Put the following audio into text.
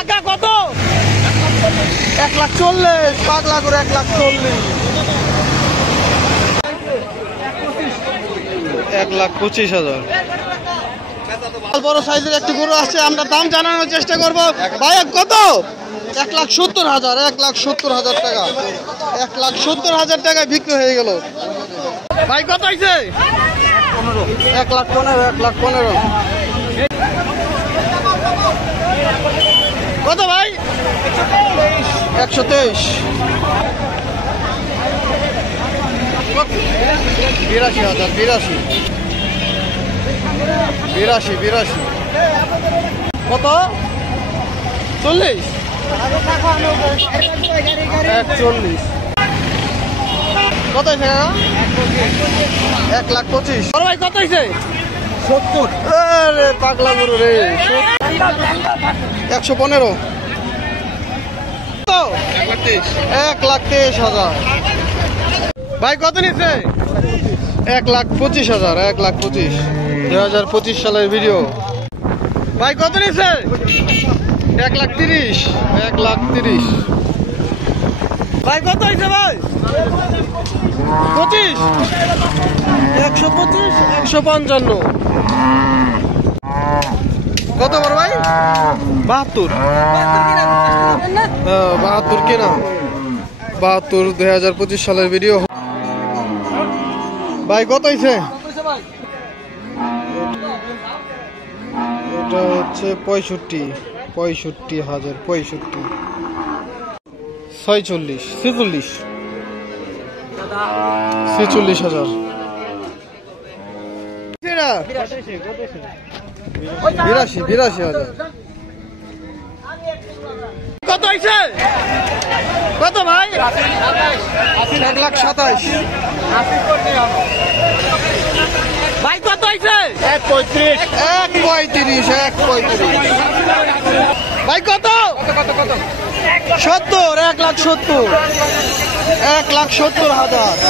কাকা কত? 1,40,000 পাগলা করে 1,40,000। 1,25,000। বড় সাইজের একটি গরু আছে, আমরা দাম জানানোর চেষ্টা করবো। ভাই কত? 1,70,000। 1,70,000 টাকা। 1,70,000 টাকায় বিক্রি হয়ে গেল। ভাই কত হয়েছে? 1,15,000। 1,15,000। কত ভাই? 123। 82,000। 82। কত? 40। 41। কত হয়েছে কাকা? 1,25,000। বড় ভাই কত হয়েছে? 70। আরে পাগলা গরু রে। 115। কত? 1,23,000। ভাই কত নিচ্ছে? 1,25,000। 1,25,000। 2025 সালের ভিডিও। ভাই কত নিচ্ছে? 1,30,000। 1,30,000। ভাই কত হয়েছে ভাই? 25। 125। 155। কত বড় ভাই? 72। 72 কেনা। 72। 2025 সালের ভিডিও। ভাই কত হয়েছে? এটা হচ্ছে 65,000। 65,000। 46। 46,000। 82,000। কত হয়েছে? কত ভাই? 1,27,000। ভাই কত হয়েছে? 1,35,000। 1,35,000। ভাই কত? 70। 1,70,000। 1,70,000।